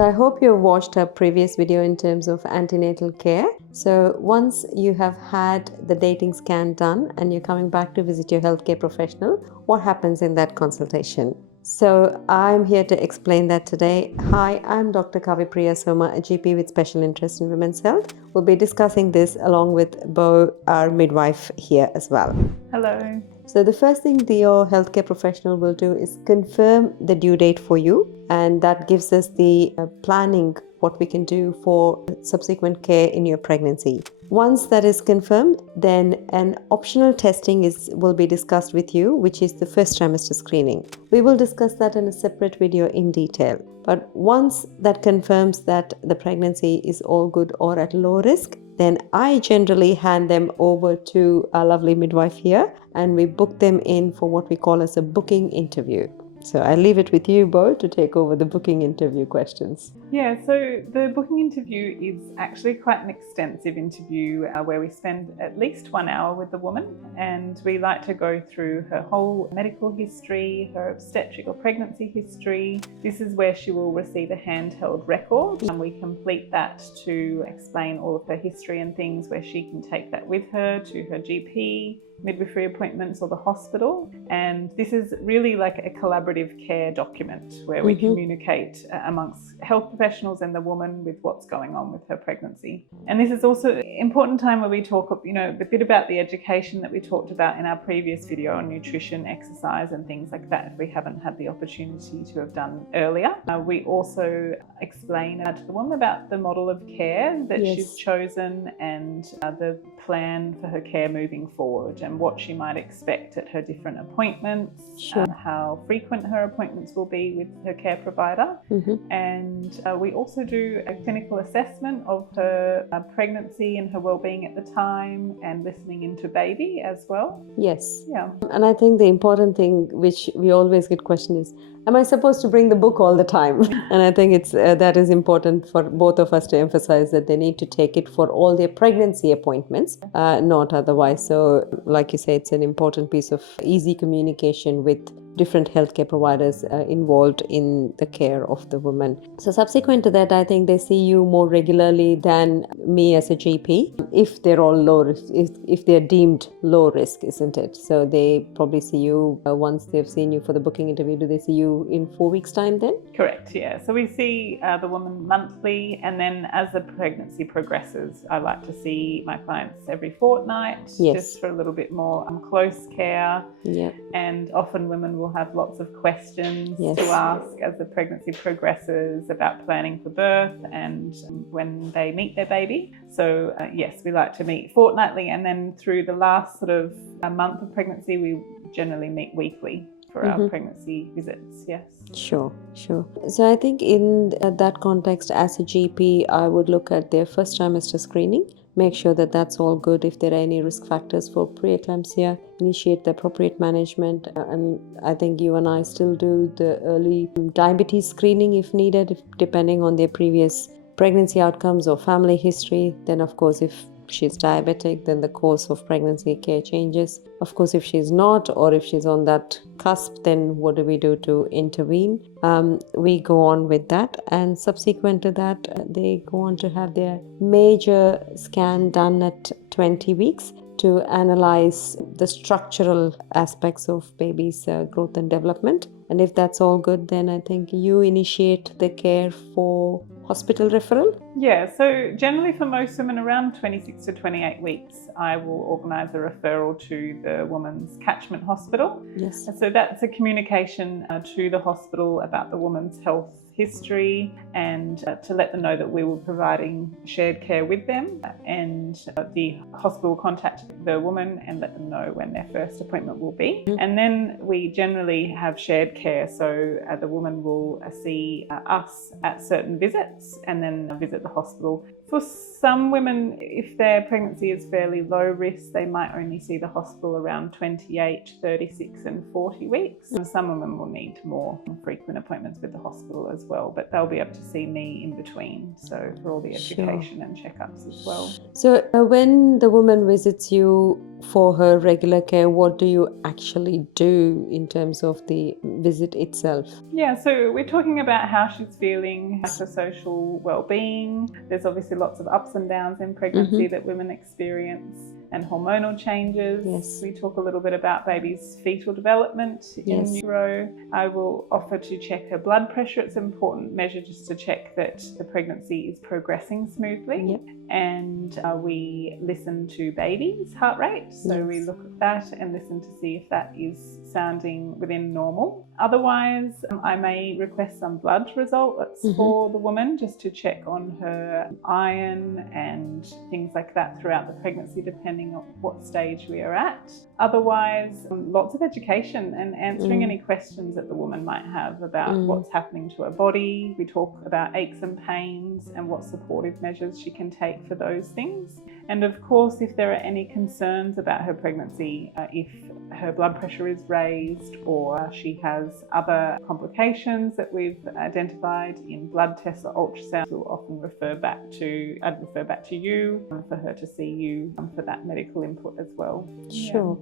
So I hope you watched our previous video in terms of antenatal care. So once you have had the dating scan done and you're coming back to visit your healthcare professional, what happens in that consultation? So I'm here to explain that today. Hi, I'm Dr. Kavipriya Soma, a GP with special interest in women's health. We'll be discussing this along with Beau, our midwife, here as well. Hello. So the first thing your healthcare professional will do is confirm the due date for you, and that gives us the planning what we can do for subsequent care in your pregnancy. Once that is confirmed, then an optional testing will be discussed with you, which is the first trimester screening. We will discuss that in a separate video in detail. But once that confirms that the pregnancy is all good or at low risk, then I generally hand them over to our lovely midwife here, and we book them in for what we call as a booking interview. So I leave it with you, Beau, to take over the booking interview questions. Yeah, so the booking interview is actually quite an extensive interview where we spend at least 1 hour with the woman, and we like to go through her whole medical history, her obstetric or pregnancy history. This is where she will receive a handheld record, and we complete that to explain all of her history and things where she can take that with her to her GP, midwifery appointments or the hospital. And this is really like a collaborative care document where we communicate amongst health professionals and the woman with what's going on with her pregnancy. And this is also an important time where we talk, a bit about the education that we talked about in our previous video on nutrition, exercise and things like that if we haven't had the opportunity to have done earlier. We also explain to the woman about the model of care that she's chosen and the plan for her care moving forward, and what she might expect at her different appointments, how frequent her appointments will be with her care provider. And we also do a clinical assessment of her pregnancy and her well-being at the time, and listening into baby as well. Yes. Yeah. And I think the important thing which we always get questioned is, am I supposed to bring the book all the time? And I think it's that is important for both of us to emphasize that they need to take it for all their pregnancy appointments, not otherwise. So like you say, it's an important piece of easy communication with different healthcare providers involved in the care of the woman. So subsequent to that, I think they see you more regularly than me as a GP if they're all low risk, if they're deemed low risk, isn't it? So they probably see you once they've seen you for the booking interview. Do they see you in 4 weeks' time then? Correct, yeah. So we see the woman monthly, and then as the pregnancy progresses, I like to see my clients every fortnight, just for a little bit more close care. Yeah. And often women will have lots of questions to ask as the pregnancy progresses about planning for birth and when they meet their baby. So yes, we like to meet fortnightly, and then through the last sort of a month of pregnancy, we generally meet weekly for our pregnancy visits. Yes. Sure. So I think in that context, as a GP, I would look at their first trimester screening, make sure that that's all good. If there are any risk factors for preeclampsia, initiate the appropriate management. And I think you and I still do the early diabetes screening if needed, depending on their previous pregnancy outcomes or family history. Then of course, if she's diabetic, then the course of pregnancy care changes. Of course, if she's not, or if she's on that cusp, then what do we do to intervene? We go on with that, and subsequent to that, they go on to have their major scan done at 20 weeks to analyze the structural aspects of baby's growth and development. And if that's all good, then I think you initiate the care for hospital referral? Yeah, so generally for most women around 26 to 28 weeks, I will organise a referral to the woman's catchment hospital. Yes. So that's a communication to the hospital about the woman's health history, and to let them know that we were providing shared care with them, and the hospital will contact the woman and let them know when their first appointment will be. And then we generally have shared care, so the woman will see us at certain visits and then visit the hospital. For some women, if their pregnancy is fairly low risk, they might only see the hospital around 28, 36 and 40 weeks. And some women will need more frequent appointments with the hospital as well, but they'll be able to see me in between, so for all the education and checkups as well. So when the woman visits you for her regular care, what do you actually do in terms of the visit itself? Yeah, so we're talking about how she's feeling, psychosocial well-being. There's obviously lots of ups and downs in pregnancy that women experience, and hormonal changes. Yes. We talk a little bit about baby's fetal development in utero. I will offer to check her blood pressure. It's an important measure just to check that the pregnancy is progressing smoothly. Yep. And we listen to baby's heart rate. So we look at that and listen to see if that is sounding within normal. Otherwise, I may request some blood results for the woman just to check on her iron and things like that throughout the pregnancy, depending on what stage we are at. Otherwise, lots of education and answering any questions that the woman might have about what's happening to her body. We talk about aches and pains and what supportive measures she can take for those things. And of course, if there are any concerns about her pregnancy, if her blood pressure is raised or she has other complications that we've identified in blood tests or ultrasound, we'll often I'd refer back to you for her to see you for that medical input as well. Sure.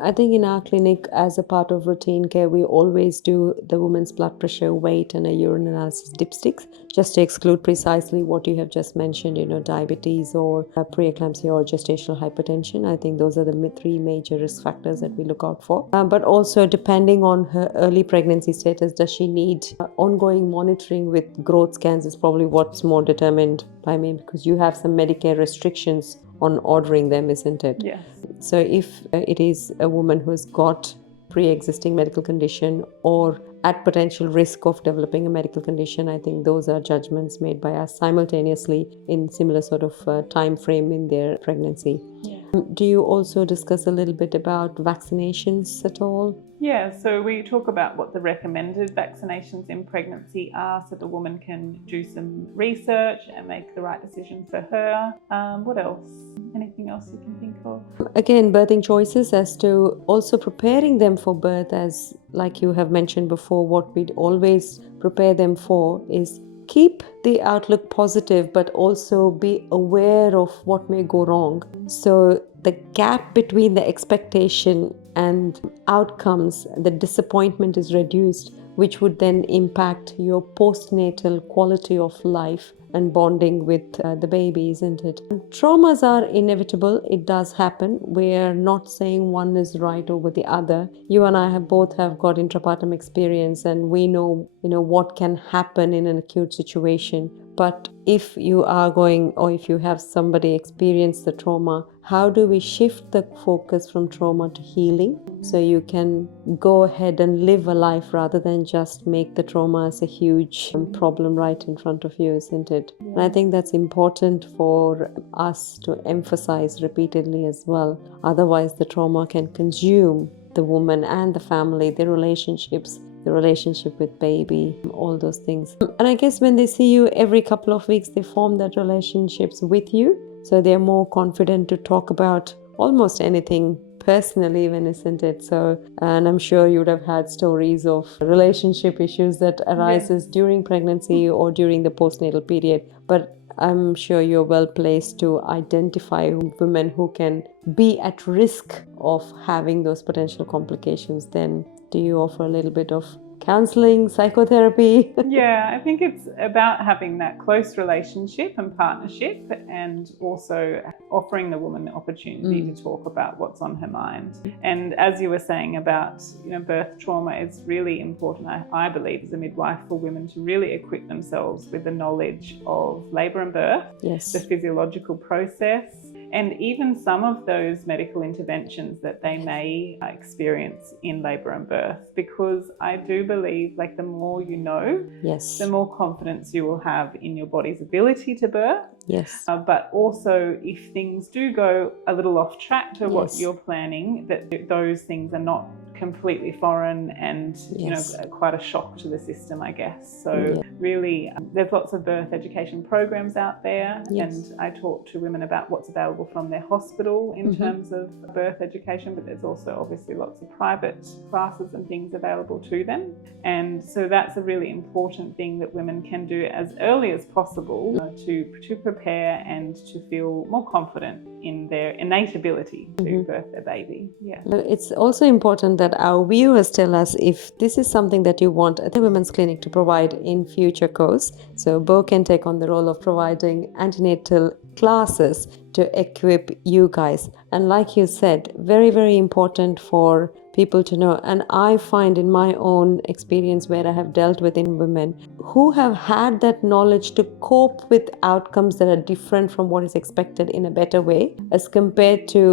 I think in our clinic, as a part of routine care, we always do the woman's blood pressure, weight, and a urine analysis dipsticks, just to exclude precisely what you have just mentioned, diabetes or preeclampsia or gestational hypertension. I think those are the three major risk factors that we look out for. But also, depending on her early pregnancy status, does she need ongoing monitoring with growth scans is probably what's more determined by me, because you have some Medicare restrictions on ordering them, isn't it? Yes. So if it is a woman who has got pre-existing medical condition or at potential risk of developing a medical condition, I think those are judgments made by us simultaneously in similar sort of time frame in their pregnancy. Yeah. Do you also discuss a little bit about vaccinations at all? Yeah, so we talk about what the recommended vaccinations in pregnancy are so the woman can do some research and make the right decision for her. What else? Anything else you can think of? Again, birthing choices as to also preparing them for birth, as like you have mentioned before, what we'd always prepare them for is keep the outlook positive, but also be aware of what may go wrong. So the gap between the expectation and outcomes, the disappointment is reduced, which would then impact your postnatal quality of life and bonding with the baby, isn't it? And traumas are inevitable. It does happen. We're not saying one is right over the other. You and I have both got intrapartum experience, and we know, what can happen in an acute situation. But if you are going, or if you have somebody experience the trauma, how do we shift the focus from trauma to healing so you can go ahead and live a life rather than just make the trauma as a huge problem right in front of you, isn't it? And I think that's important for us to emphasize repeatedly as well. Otherwise, the trauma can consume the woman and the family, the relationships, the relationship with baby, all those things. And I guess when they see you every couple of weeks, they form that relationships with you. So they're more confident to talk about almost anything personally even, isn't it? So, and I'm sure you would have had stories of relationship issues that arises during pregnancy or during the postnatal period. But I'm sure you're well placed to identify women who can be at risk of having those potential complications. Then do you offer a little bit of counseling, psychotherapy? Yeah, I think it's about having that close relationship and partnership, and also offering the woman the opportunity to talk about what's on her mind. And as you were saying about birth trauma, it's really important, I believe, as a midwife, for women to really equip themselves with the knowledge of labour and birth, the physiological process, and even some of those medical interventions that they may experience in labour and birth, because I do believe the more you know, the more confidence you will have in your body's ability to birth. Yes. But also, if things do go a little off track to what you're planning, that those things are not completely foreign and Yes. quite a shock to the system, I guess. So Yeah. really, there's lots of birth education programs out there, Yes. and I talk to women about what's available from their hospital in terms of birth education, but there's also obviously lots of private classes and things available to them. And so that's a really important thing that women can do as early as possible to prepare and to feel more confident in their innate ability to birth their baby. Yeah. It's also important that our viewers tell us if this is something that you want the Women's Clinic to provide in future course. So Beau can take on the role of providing antenatal classes to equip you guys. And like you said, very, very important for people to know. And I find in my own experience where I have dealt with in women who have had that knowledge to cope with outcomes that are different from what is expected in a better way as compared to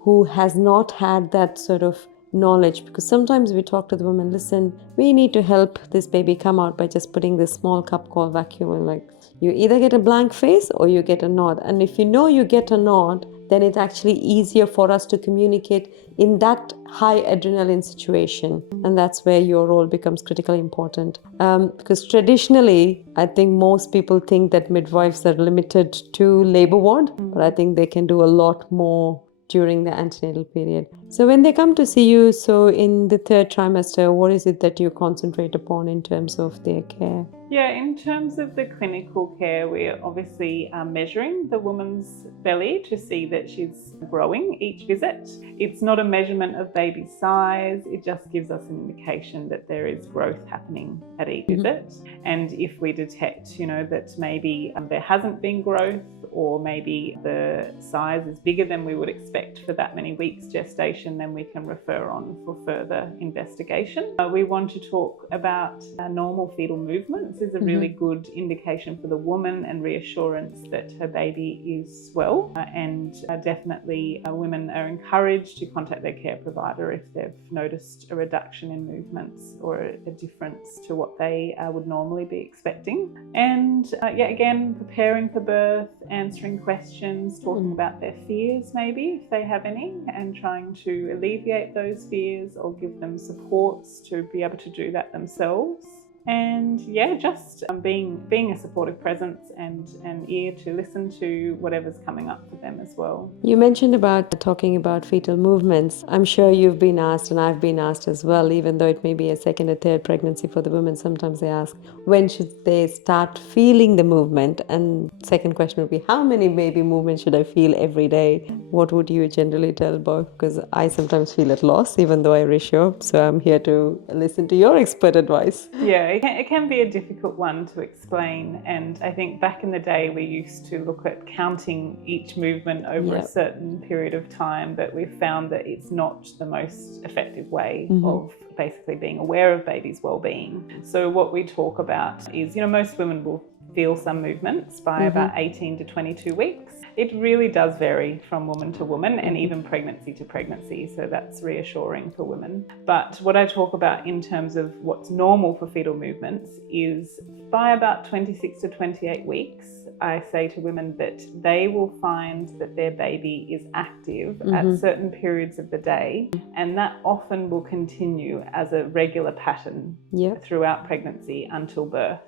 who has not had that sort of knowledge. Because sometimes we talk to the woman, listen, we need to help this baby come out by just putting this small cup called vacuum, and like you either get a blank face or you get a nod. And if you know you get a nod, then it's actually easier for us to communicate in that high adrenaline situation. And that's where your role becomes critically important. Because traditionally, I think most people think that midwives are limited to labor ward, but I think they can do a lot more during the antenatal period. So when they come to see you, so in the third trimester, what is it that you concentrate upon in terms of their care? Yeah, in terms of the clinical care, we're obviously measuring the woman's belly to see that she's growing each visit. It's not a measurement of baby size, it just gives us an indication that there is growth happening at each visit. And if we detect, that maybe there hasn't been growth, or maybe the size is bigger than we would expect for that many weeks gestation, then we can refer on for further investigation. We want to talk about normal fetal movements is a really good indication for the woman and reassurance that her baby is well. And definitely women are encouraged to contact their care provider if they've noticed a reduction in movements or a difference to what they would normally be expecting. And again, preparing for birth, answering questions, talking about their fears maybe if they have any, and trying to alleviate those fears or give them supports to be able to do that themselves. And just being a supportive presence and an ear to listen to whatever's coming up for them as well. You mentioned about talking about fetal movements. I'm sure you've been asked, and I've been asked as well, even though it may be a second or third pregnancy for the women, sometimes they ask, when should they start feeling the movement? And second question would be, how many baby movements should I feel every day? What would you generally tell Beau? Because I sometimes feel at loss, even though I reassure. So I'm here to listen to your expert advice. Yeah, it can be a difficult one to explain. And I think back in the day, we used to look at counting each movement over a certain period of time, but we've found that it's not the most effective way of basically being aware of baby's well-being. So what we talk about is, most women will feel some movements by about 18 to 22 weeks. It really does vary from woman to woman and even pregnancy to pregnancy, so that's reassuring for women. But what I talk about in terms of what's normal for fetal movements is by about 26 to 28 weeks, I say to women that they will find that their baby is active at certain periods of the day, and that often will continue as a regular pattern throughout pregnancy until birth.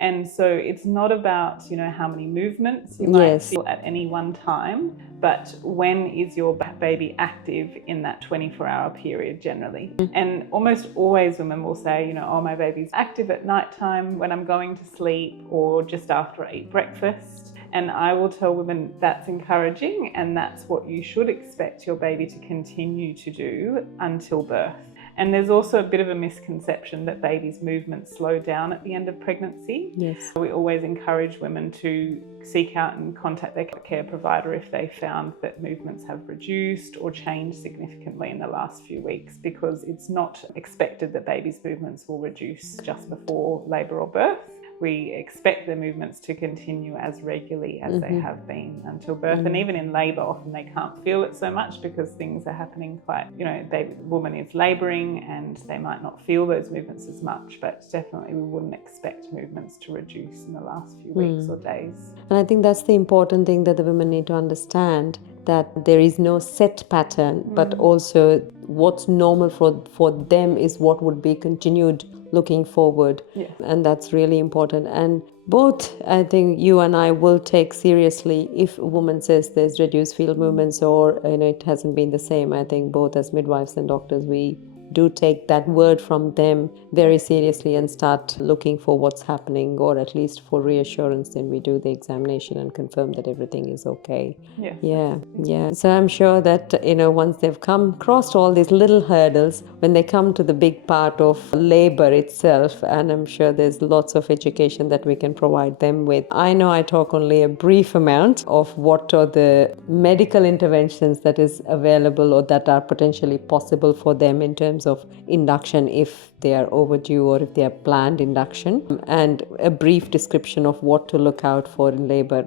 And so it's not about, how many movements you might feel at any one time, but when is your baby active in that 24-hour period generally. And almost always women will say, oh, my baby's active at nighttime when I'm going to sleep or just after I eat breakfast. And I will tell women that's encouraging and that's what you should expect your baby to continue to do until birth. And there's also a bit of a misconception that babies' movements slow down at the end of pregnancy. We always encourage women to seek out and contact their care provider if they found that movements have reduced or changed significantly in the last few weeks, because it's not expected that babies' movements will reduce just before labour or birth. we expect the movements to continue as regularly as they have been until birth. And even in labour, often they can't feel it so much because things are happening quite, the woman is labouring and they might not feel those movements as much, but definitely we wouldn't expect movements to reduce in the last few weeks or days. And I think that's the important thing that the women need to understand, that there is no set pattern, but also what's normal for them is what would be continued looking forward. Yeah. And that's really important. And both, I think you and I will take seriously if a woman says there's reduced field movements or it hasn't been the same. I think both as midwives and doctors, we do take that word from them very seriously and start looking for what's happening, or at least for reassurance. Then we do the examination and confirm that everything is okay. Yes. Yeah. So I'm sure that once they've crossed all these little hurdles, when they come to the big part of labor itself, and I'm sure there's lots of education that we can provide them with. I know I talk only a brief amount of what are the medical interventions that is available or that are potentially possible for them in terms of induction if they are overdue or if they are planned induction, and a brief description of what to look out for in labor.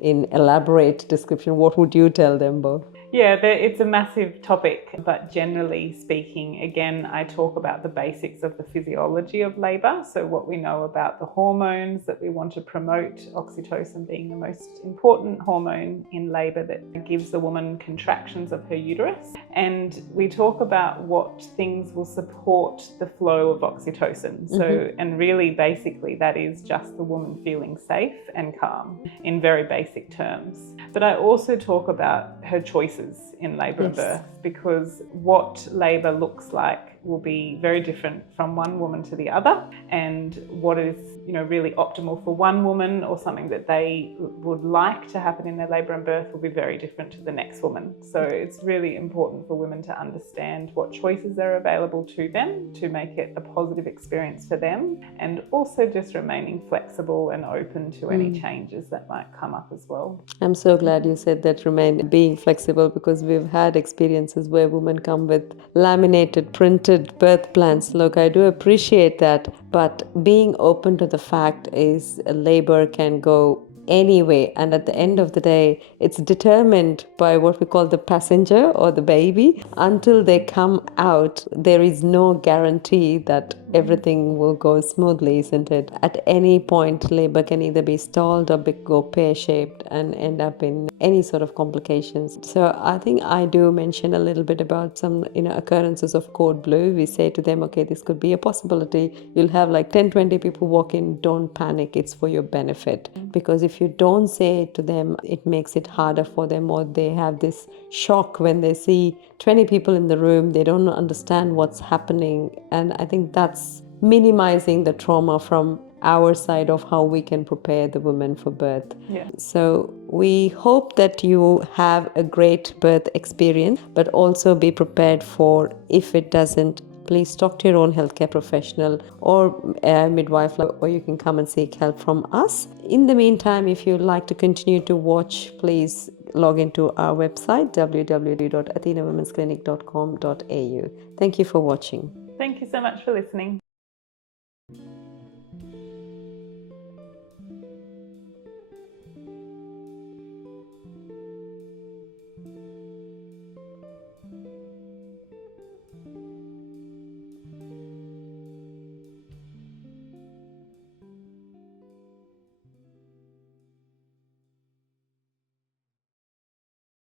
In elaborate description, what would you tell them, Beau? Yeah, it's a massive topic, but generally speaking, again, I talk about the basics of the physiology of labour. So what we know about the hormones that we want to promote, oxytocin being the most important hormone in labour that gives the woman contractions of her uterus. And we talk about what things will support the flow of oxytocin. So, and really basically that is just the woman feeling safe and calm in very basic terms. But I also talk about her choices in labour and birth, because what labour looks like will be very different from one woman to the other, and what is really optimal for one woman or something that they would like to happen in their labour and birth will be very different to the next woman. So it's really important for women to understand what choices are available to them to make it a positive experience for them, and also just remaining flexible and open to any changes that might come up as well. I'm so glad you said that, being flexible, because we've had experiences where women come with laminated, printed birth plans. Look, I do appreciate that, but being open to the fact is labor can go anyway, and at the end of the day it's determined by what we call the passenger or the baby. Until they come out, there is no guarantee that everything will go smoothly, isn't it? At any point, labor can either be stalled or go pear-shaped and end up in any sort of complications. So I think I do mention a little bit about some occurrences of code blue. We say to them, okay, this could be a possibility. You'll have like 10-20 people walk in. Don't panic, it's for your benefit. Because if you don't say it to them, it makes it harder for them, or they have this shock when they see 20 people in the room. They don't understand what's happening, and I think that's minimizing the trauma from our side of how we can prepare the women for birth. Yeah. So we hope that you have a great birth experience, but also be prepared for if it doesn't. Please talk to your own healthcare professional or a midwife, or you can come and seek help from us. In the meantime, if you'd like to continue to watch, please log into our website www.athenawomensclinic.com.au. Thank you for watching. Thank you so much for listening.